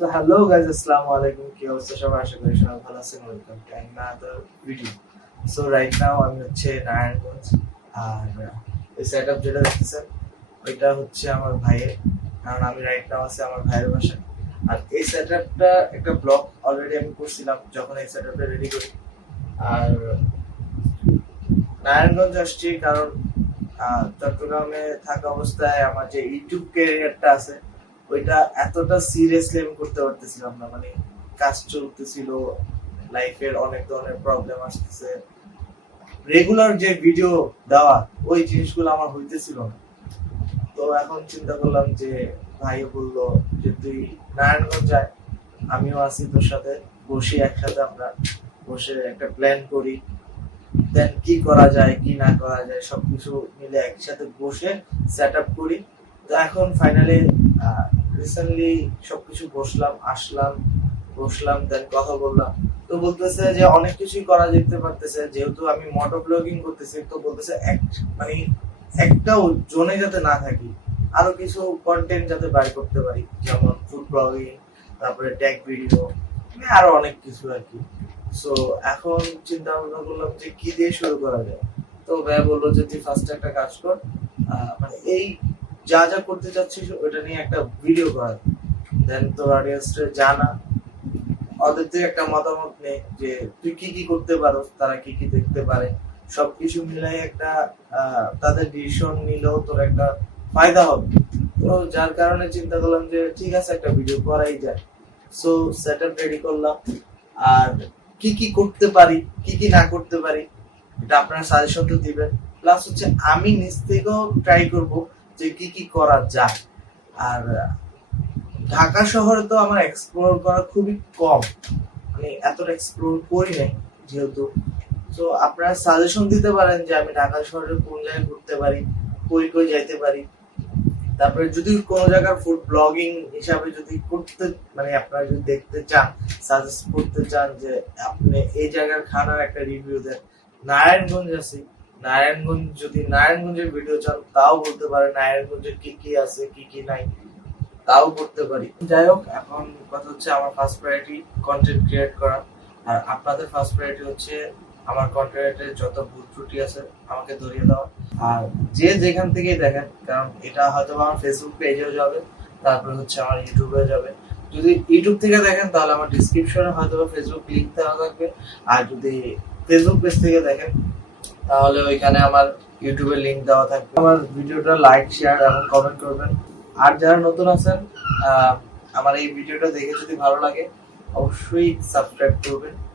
So hello guys, assalamu alaikum. কি অবস্থা সবার? আশা করি সবাই ভালো আছেন। Welcome to another video. So right now আমি হচ্ছে নারায়ণগঞ্জ, আর এই সেটআপ যেটা দেখতেছেন ওইটা হচ্ছে আমার ভাইয়ের, কারণ আমি রাইট নাও আছি আমার ভাইয়ের বাসায়। আর এই সেটআপটা একটা ব্লগ অলরেডি আমি করছিলাম যখন এই সেটআপটা রেডি করি। আর নারায়ণগঞ্জ আসছি কারণ চট্টগ্রামে থাকা অবস্থায় আমার যে ইউটিউব ক্যারিয়ারটা আছে ওইটা এতটা সিরিয়াসলি আমি করতে পারতেছিলাম না। মানে কাজ চলতেছিল, লাইফের অনেক ধরনের প্রবলেম আসতেছে, রেগুলার যে ভিডিও দেওয়া ওই জিনিসগুলো আমার হইতেছিল না। তো এখন চিন্তা করলাম যে ভাইও বললো যে তুই নারায়ণগঞ্জ যায়, আমিও আছি তোর সাথে, বসি একসাথে, আমরা বসে একটা প্ল্যান করি, দেন কি করা যায় কি না করা যায় সবকিছু মিলে একসাথে বসে সেট আপ করি। তো এখন ফাইনালি রিসেন্টলি সবকিছু বসলাম দেন কথা বললাম। তো বলতেছে যে অনেক কিছুই করা যেতে পারতেছে, যেহেতু আমি মোটো ব্লগিং করতেছি। তো বলতেছে মানে একটাও জোনে যাতে না থাকি, আরো কিছু কন্টেন্ট যাতে বাইর করতে পারি, যেমন ফুড ব্লগিং, তারপরে ট্যাগ ভিডিও, আরো অনেক কিছু আর কি। সো এখন চিন্তা ভাবনা করলাম যে কি দিয়ে শুরু করা যায়। তো ভাইয়া বললো যে তুই ফার্স্ট একটা কাজ কর, মানে এই যা যা করতে চাচ্ছিস ওটা নিয়ে একটা ভিডিও কর, দেন তোর অডিয়েন্সদের জানা, ওদের থেকে একটা মতামত নে যে তুই কি কি করতে পারো, তারা কি কি দেখতে পারে, সবকিছু মিলাই একটা তাদের ডিসিশন নিলেও তোর একটা ফায়দা হবে। তো যার কারণে চিন্তা করলাম যে ঠিক আছে একটা ভিডিও করাই যায়। সো সেটআপ রেডি করলাম, আর কি কি করতে পারি কি কি না করতে পারি এটা আপনারা সাজেশন তো দিবেন, প্লাস হচ্ছে আমি নিজ থেকেও ট্রাই করব যে কি কি করা যায়। আর ঢাকা শহরে তো আমার এক্সপ্লোর করা খুবই কম, মানে এতটা এক্সপ্লোর করি নাই যেহেতু। তো আপনারা সাজেশন দিতে পারেন যে আমি ঢাকা শহরে কোন জায়গায় ঘুরতে পারি, কই কই যাইতে পারি। তারপরে যদি কোনো জায়গার ফুড ব্লগিং হিসাবে যদি করতে, মানে আপনারা যদি দেখতে চান, সাজেস্ট করতে চান যে আপনি এই জায়গার খানার একটা রিভিউ দেন, নারায়ণগঞ্জ আছি, নারায়ণগঞ্জের ভিডিও চান তাও বলতে পারেন, নারায়ণগঞ্জে কি কি আছে কি কি নাই তাও করতে পারি। যাই হোক, এখন কথা হচ্ছে আমার ফার্স্ট প্রায়োরিটি কন্টেন্ট ক্রিয়েট করা, আর আপনাদের ফার্স্ট প্রায়োরিটি হচ্ছে আমার কন্টেন্টের যত ভুল ত্রুটি আছে আমাকে ধরিয়ে দেওয়া। আর যে যেখান থেকেই দেখেন, কারণ এটা হয়তো আমার ফেসবুক পেজেও যাবে, তারপরে হচ্ছে আমার ইউটিউবে যাবে। যদি ইউটিউব থেকে দেখেন তাহলে আমার ডিসক্রিপশনে হয়তো ফেসবুক লিংক দেওয়া থাকবে, আর যদি ফেসবুক পেজ থেকে দেখেন তাহলে ওইখানে আমার ইউটিউবের লিংক দেওয়া থাকবে। আমার ভিডিওটা লাইক, শেয়ার এবং কমেন্ট করবেন। আর যারা নতুন আছেন, আমার এই ভিডিওটা দেখে যদি ভালো লাগে অবশ্যই সাবস্ক্রাইব করবেন।